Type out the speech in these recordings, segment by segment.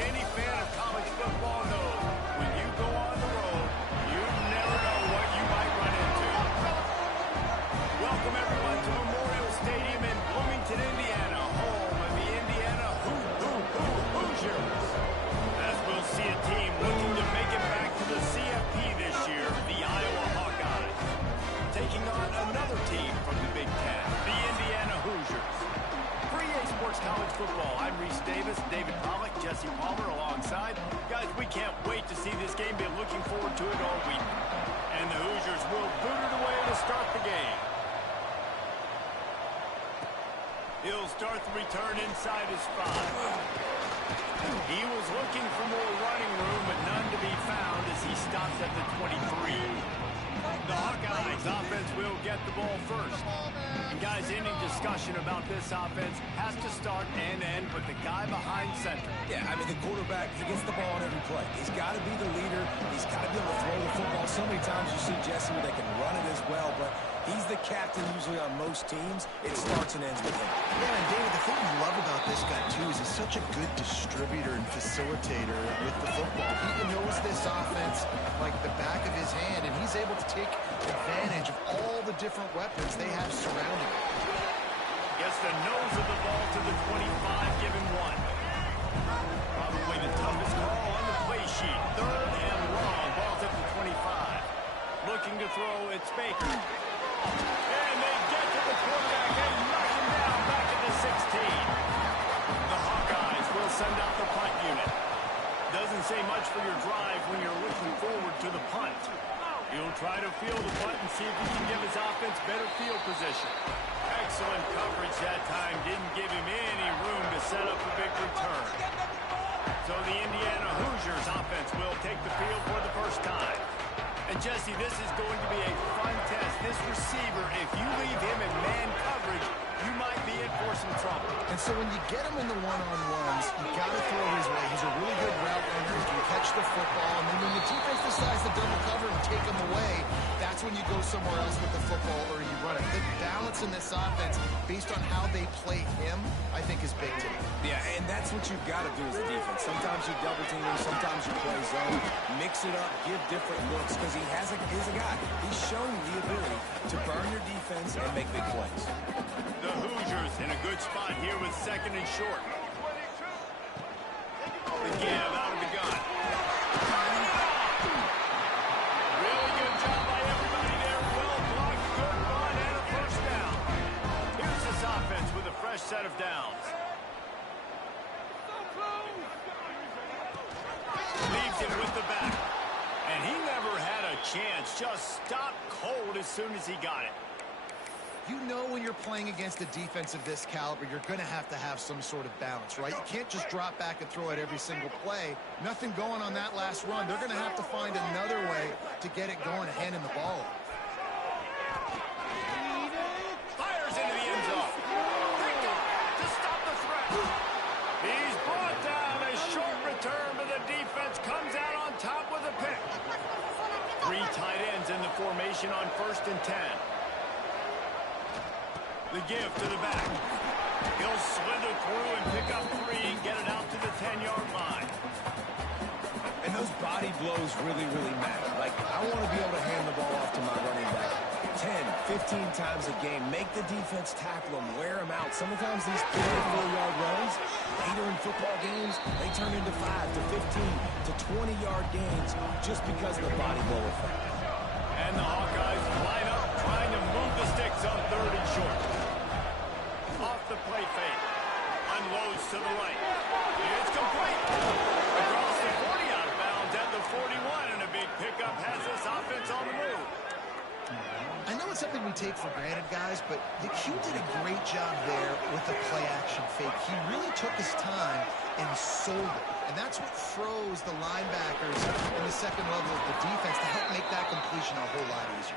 any fan of college football knows, when you go on the road, you never know what you might run into. Welcome, everyone, to Memorial Stadium in Bloomington, Indiana, home of the Indiana Hoosiers. As we'll see a team looking to make it back to the CFP this year, the Iowa Hawkeyes, taking on another team from the Big Ten, the Indiana Hoosiers. For EA Sports College Football, I'm Reese Davis, David Pollack, Jesse Palmer alongside. Guys, we can't wait to see this game. Been looking forward to it all week. And the Hoosiers will boot it away to start the game. He'll start the return inside his 5. He was looking for more running room, but none to be found as he stops at the 23. The Hawkeyes offense will get the ball first. And guys, any discussion about this offense has to start and end with the guy behind center. Yeah, I mean, the quarterback, he gets the ball on every play. He's got to be the leader. He's got to be able to throw the football. So many times you see Jesse where they can run it as well, but he's the captain usually on most teams. It starts and ends with him. Yeah, and David, the thing you love about this guy, too, is he's such a good distributor and facilitator with the football. He knows this offense like the back of his hand, and he's able to take advantage of all the different weapons they have surrounding him. Gets the nose of the ball to the 25, giving 1. Probably the toughest call on the play sheet. 3rd and long. Ball's at the 25. Looking to throw, it's Baker. And they get to the quarterback and knock him down back at the 16. The Hawkeyes will send out the punt unit. Doesn't say much for your drive when you're looking forward to the punt. He'll try to field the punt and see if he can give his offense better field position. Excellent coverage that time. Didn't give him any room to set up a big return. So the Indiana Hoosiers offense will take the field for the first time. And Jesse, this is going to be a fun test. This receiver, if you leave him in man coverage, you might be in for some trouble. And so when you get him in the one-on-ones, you got to throw his way. He's a really good route runner. He can catch the football. And then when the defense decides to double cover and take him away, that's when you go somewhere else with the football or you run it. The balance in this offense, based on how they play him, I think is big to me. Yeah, and that's what you've got to do as a defense. Sometimes you double team him, sometimes you play zone. Mix it up, give different looks, because he's a guy. He's shown the ability to burn your defense and make big plays. The Hoosiers in a good spot here with 2nd and short. The give out of the gun. Really good job by everybody there. Well blocked, good run, and a first down. Here's this offense with a fresh set of downs. Leaves him with the back. And he never had a chance. Just stopped cold as soon as he got it. You know when you're playing against a defense of this caliber, you're going to have some sort of balance, right? You can't just drop back and throw it every single play. Nothing going on that last run. They're going to have to find another way to get it going and handing the ball off. Fires into the end zone. Picked up to stop the threat. He's brought down. A short return, but the defense comes out on top with a pick. 3 tight ends in the formation on 1st and 10. The give to the back. He'll slither through and pick up 3 and get it out to the 10-yard line. And those body blows really, really matter. Like, I want to be able to hand the ball off to my running back 10, 15 times a game. Make the defense tackle him, wear him out. Sometimes these 3 or 4-yard runs, later in football games, they turn into 5 to 15 to 20-yard gains just because of the body blow effect. And the Hawkeyes line up, trying to move the sticks on 3rd and short. Off the play fake. Unloads to the right. It's complete. Across the 40 out of bounds at the 41, and a big pickup has this offense on the move. I know it's something we take for granted, guys, but the Q did a great job there with the play-action fake. He really took his time and sold it. And that's what froze the linebackers in the second level of the defense to help make that completion a whole lot easier.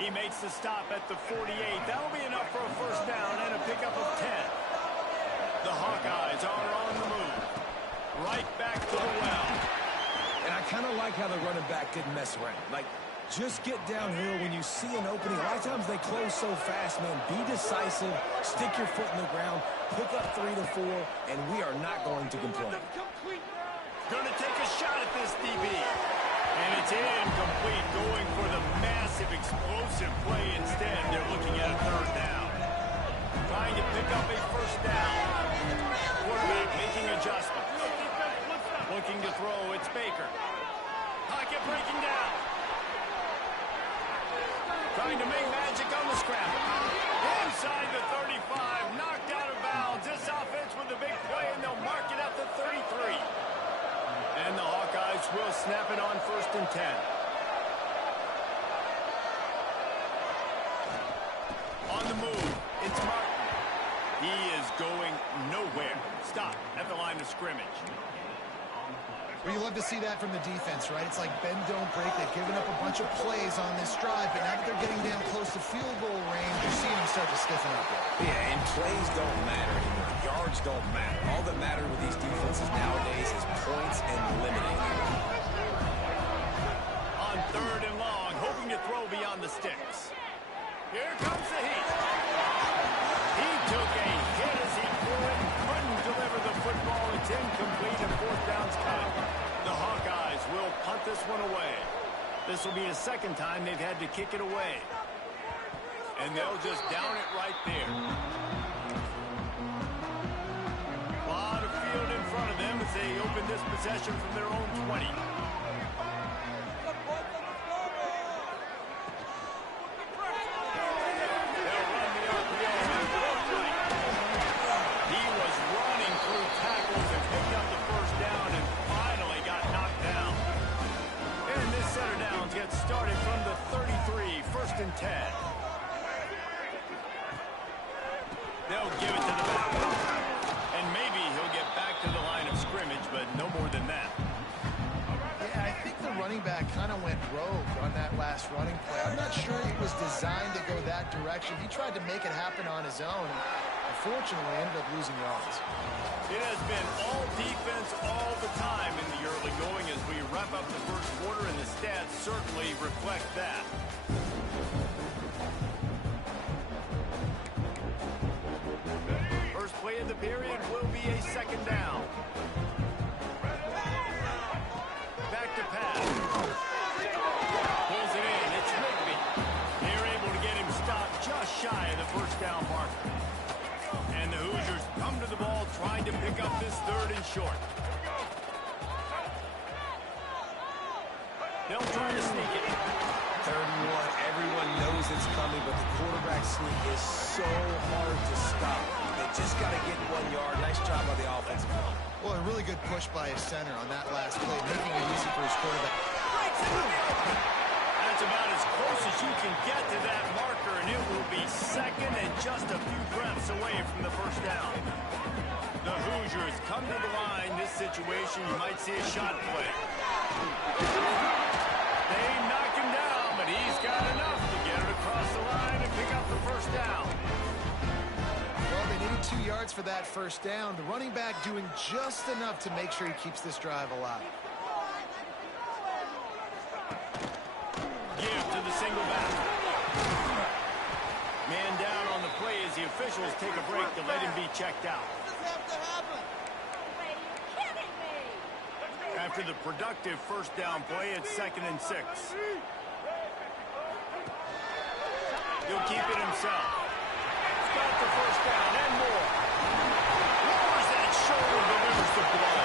He makes the stop at the 48. That'll be enough for a first down and a pickup of 10. The Hawkeyes are on the move. Right back to the well. And I kind of like how the running back didn't mess around. Like, Just get downhill when you see an opening. A lot of times they close so fast, man. Be decisive, stick your foot in the ground, pick up 3 to 4, and we are not going to complain. Going to take a shot at this, DB. And it's incomplete, going for the massive explosive play instead. They're looking at a third down. Trying to pick up a first down. Quarterback making adjustments. Looking to throw, it's Baker. Pocket breaking down. Trying to make magic on the scramble. Inside the 35, knocked out of bounds. This offense with a big play, and they'll mark it at the 33. And the Hawkeyes will snap it on 1st and 10. On the move, it's Martin. He is going nowhere. Stop at the line of scrimmage. Well, you love to see that from the defense, right? It's like bend, don't break. They've given up a bunch of plays on this drive, but now that they're getting down close to field goal range, you're seeing them start to stiffen up. Yeah, and plays don't matter anymore. Yards don't matter. All that matters with these defenses nowadays is points and limiting. On 3rd and long, hoping to throw beyond the sticks. Here comes the heat. He took a hit as he threw it, couldn't deliver the football. It's incomplete, and 4th down's coming. The Hawkeyes will punt this one away. This will be the 2nd time they've had to kick it away. And they'll just down it right there. A lot of field in front of them as they open this possession from their own 20. Started from the 33, 1st and 10. They'll give it to the back. And maybe he'll get back to the line of scrimmage, but no more than that. Yeah, I think the running back kind of went rogue on that last running play. I'm not sure it was designed to go that direction. He tried to make it happen on his own. Unfortunately, ended up losing yards. It has been all defense all the time in the early going as we wrap up the 1st quarter, and the stats certainly reflect that. First play of the period will be a 2nd down. Back to pass. Pulls it in. It's Rigby. They're able to get him stopped just shy of the 1st down marker. And the Hoosiers come to the ball trying to pick up this 3rd and short. They'll try to sneak it. 3rd and 1. Everyone knows it's coming, but the quarterback sneak is so hard to stop. They just got to get 1 yard. Nice job by the offensive line. Well, a really good push by his center on that last play, making it easy for his quarterback. That's about as close as you can get to that marker, and it will be 2nd and just a few breaths away from the 1st down. The Hoosiers come to the line. This situation, you might see a shot play. They knock him down, but he's got enough to get it across the line and pick up the 1st down. Well, they needed 2 yards for that 1st down. The running back doing just enough to make sure he keeps this drive alive. Give to the single back. Man down on the play as the officials take a break to let him be checked out. After the productive 1st down play, it's 2nd and 6. He'll keep it himself. He's got the 1st down and more. Lowers that shoulder, delivers the blow.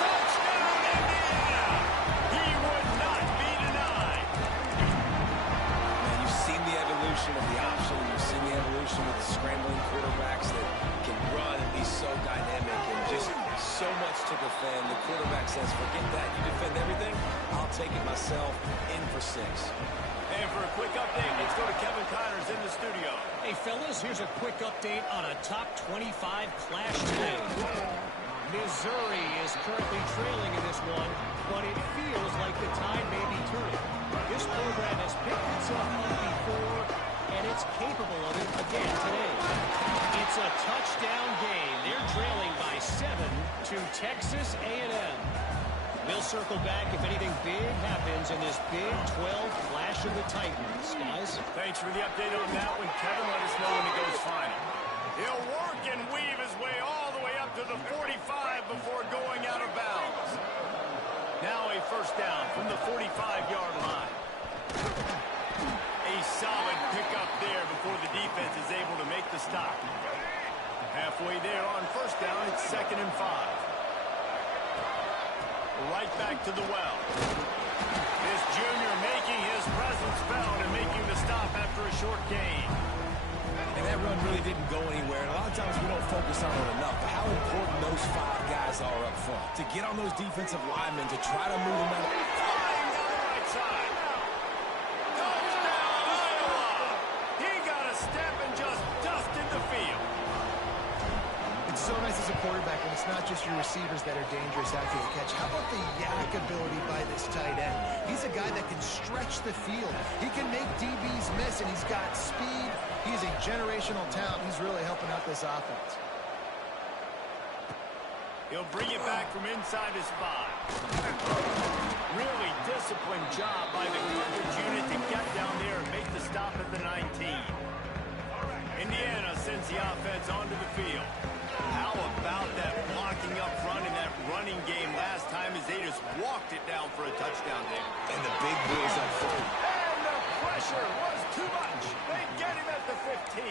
Touchdown, Indiana! He would not be denied. And you've seen the evolution of the option. You've seen the evolution with the scrambling quarterbacks that can run and be so dynamic and just so much to defend. The quarterback says, forget that. You defend everything, I'll take it myself. In for 6. And for a quick update, let's go to Kevin Connors in the studio. Hey, fellas, here's a quick update on a top 25 clash tonight. Missouri is currently trailing in this one, but it feels like the tide may be turning. This program has picked itself up before, and it's capable of it again today. It's a touchdown game. They're trailing by 7 to Texas A&M. We'll circle back if anything big happens in this Big 12 Clash of the Titans. Guys? Thanks for the update on that one, Kevin. Let us know when it goes final. He'll work and weave his way all the way up to the 45 before going out of bounds. Now a first down from the 45-yard line. A solid pickup there before the defense is able to make the stop. Halfway there on first down, it's 2nd and 5. Right back to the well. This junior making his presence felt and making the stop after a short gain. And that run really didn't go anywhere. And a lot of times we don't focus on it enough. But how important those 5 guys are up front. To get on those defensive linemen, to try to move them out. Flying down the right side. Touchdown, Iowa! He got a step and just dusted the field. It's so nice as a quarterback when it's not just your receivers that are dangerous after the catch. How about the yak ability by this tight end? He's a guy that can stretch the field. He can make DBs miss, and he's got speed. He's a generational talent. He's really helping out this offense. He'll bring it back from inside his 5. Really disciplined job by the coverage unit to get down there and make the stop at the 19. Indiana sends the offense onto the field. How about that blocking up front in that running game last time as they just walked it down for a touchdown there. And the big boys up front. And the pressure was too much. They get him at the 15.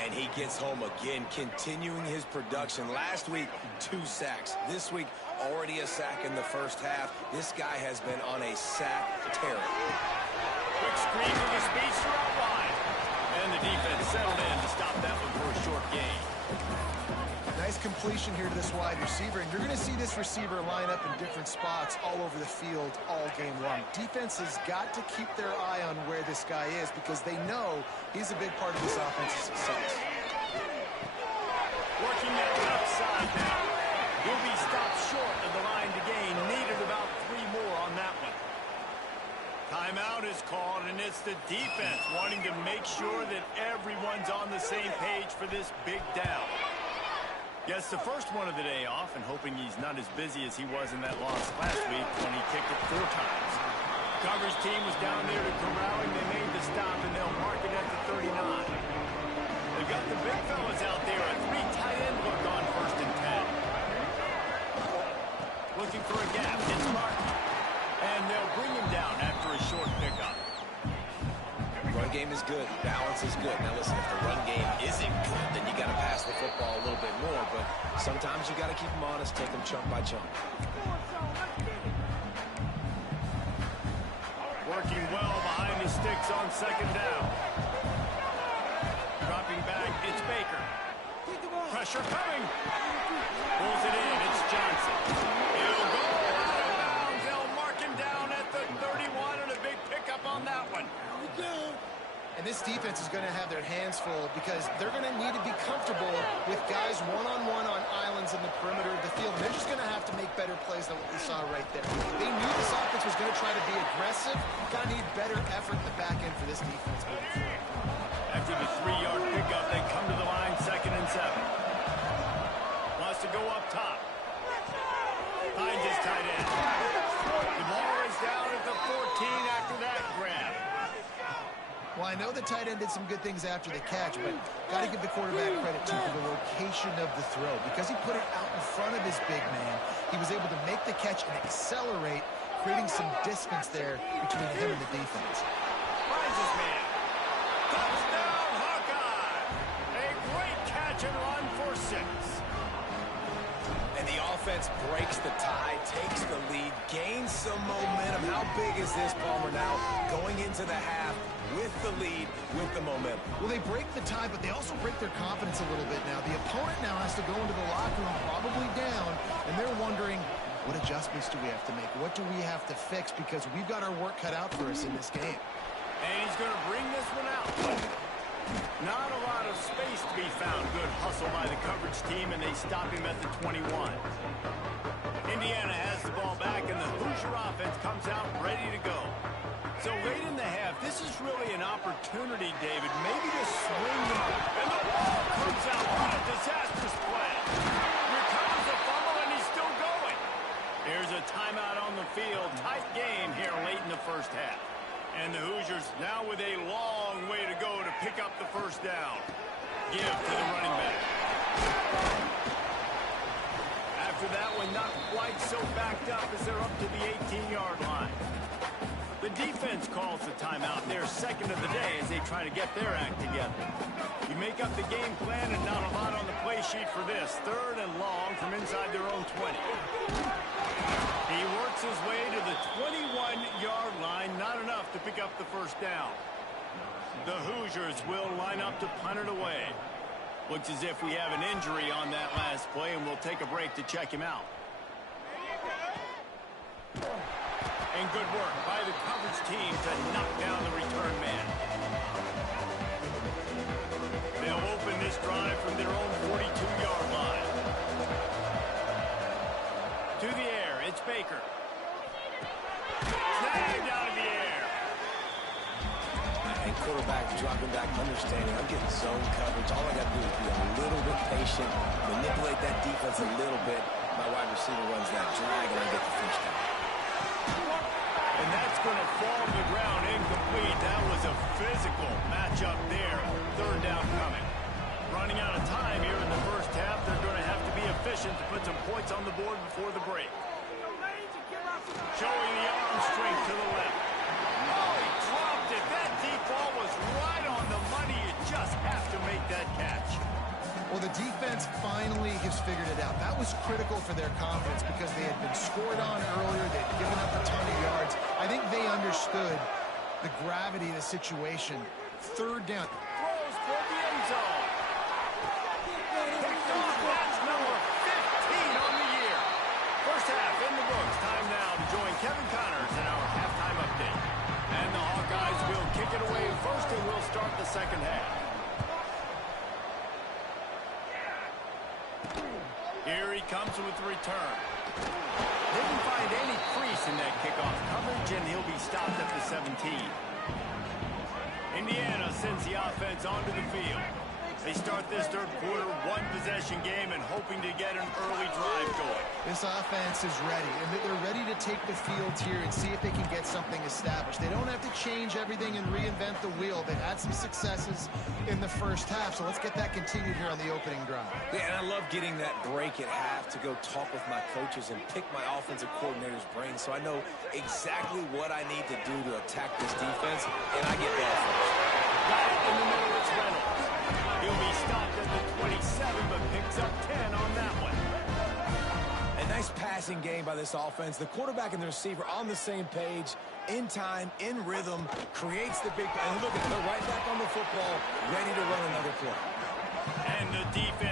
And he gets home again, continuing his production. Last week, 2 sacks. This week, already a sack in the first half. This guy has been on a sack tear. Quick screen to the speedster out wide. And the defense settled in to stop that one for a short gain. Nice completion here to this wide receiver, and you're going to see this receiver line up in different spots all over the field all game long. Defense has got to keep their eye on where this guy is because they know he's a big part of this offense's success. Working that left side now. He'll be stopped short of the line to gain. Needed about 3 more on that one. Timeout is called, and it's the defense wanting to make sure that everyone's on the same page for this big down. Gets the first one of the day off and hoping he's not as busy as he was in that loss last week when he kicked it 4 times. The coverage team was down there to corral him. They made the stop, and they'll mark it at the 39. They've got the big fellas out there. A 3 tight end look on 1st and 10. Looking for a gap. It's Martin. And they'll bring him down after a short pickup. Run game is good. Balance is good. Now listen, if the run game isn't good, then you got to pass the football a little bit more. But sometimes you got to keep them honest, take them chunk by chunk. Working well behind the sticks on 2nd down. Dropping back, it's Baker. Pressure coming. Pulls it in, it's Johnson. He'll go out of bounds. They'll mark him down at the 31 and a big pickup on that one. And this defense is going to have their hands full because they're going to need to be comfortable with guys one-on-one on islands in the perimeter of the field. And they're just going to have to make better plays than what we saw right there. They knew this offense was going to try to be aggressive. Got to need better effort in the back end for this defense. After the 3-yard pickup, they come to the line 2nd and 7. Wants to go up top. Finds his tight end. The ball is down at the 14 after that grab. Well, I know the tight end did some good things after the catch, but got to give the quarterback credit, too, for the location of the throw. Because he put it out in front of his big man, he was able to make the catch and accelerate, creating some distance there between him and the defense. Finds his man. Touchdown, Hawkeye! A great catch and run for 6. And the offense breaks the tie, takes the lead, gains some momentum. How big is this, Palmer, now going into the half with the lead, with the momentum? Well, they break the tie, but they also break their confidence a little bit now. The opponent now has to go into the locker room probably down, and they're wondering, what adjustments do we have to make? What do we have to fix? Because we've got our work cut out for us in this game. And he's going to bring this one out. Not a lot of space to be found. Good hustle by the coverage team, and they stop him at the 21. Indiana has the ball back, and the Hoosier offense comes out ready to go. So late in the half, this is really an opportunity, David, maybe to swing them. And the ball comes out. What a disastrous play. Recovers the fumble, and he's still going. Here's a And the Hoosiers now with a long way to go to pick up the first down. Give to the running back. After that one, not quite so backed up as they're up to the 18-yard line. The defense calls the timeout. They're second of the day as they try to get their act together. You make up the game plan and not a lot on the play sheet for this. 3rd and long from inside their own 20. He works his way to the 21-yard line. Not enough to pick up the first down. The Hoosiers will line up to punt it away. Looks as if we have an injury on that last play, and we'll take a break to check him out. And good work by the coverage team to knock down the return man. They'll open this drive from their own 42-yard line. To the air, it's Baker. Snagged out of the air. And quarterback dropping back, understanding I'm getting zone coverage. All I got to do is be a little bit patient, manipulate that defense a little bit. My wide receiver runs that drag, and I get the first down. And that's going to fall to the ground incomplete. That was a physical matchup there. 3rd down coming. Running out of time here in the first half. They're going to have to be efficient to put some points on the board before the break. Showing the arm strength to the left. Oh, he dropped it. That deep ball was right on the money. You just have to make that catch. Well, the defense finally has figured it out. That was critical for their confidence because they had been scored on earlier. They'd given up a ton of yards. I think they understood the gravity of the situation. 3rd down. Throws toward the end zone. Picked off. That's number 15 on the year. First half in the books. Time now to join Kevin Connors in our halftime update. And the Hawkeyes will kick it away first, and we'll start the second half. Here he comes with the return. Didn't find any crease in that kickoff coverage, and he'll be stopped at the 17. Indiana sends the offense onto the field. They start this 3rd quarter, 1-possession game, and hoping to get an early drive going. This offense is ready, and they're ready to take the field here and see if they can get something established. They don't have to change everything and reinvent the wheel. They've had some successes in the first half, so let's get that continued here on the opening drive. Yeah, and I love getting that break at half to go talk with my coaches and pick my offensive coordinator's brain so I know exactly what I need to do to attack this defense, and I get ball first. Got it in the middle, it's Reynolds. He'll be stopped at the 27, but picks up 10 on that one. A nice passing game by this offense. The quarterback and the receiver on the same page, in time, in rhythm, creates the big... And look at it, they're right back on the football, ready to run another play. And the defense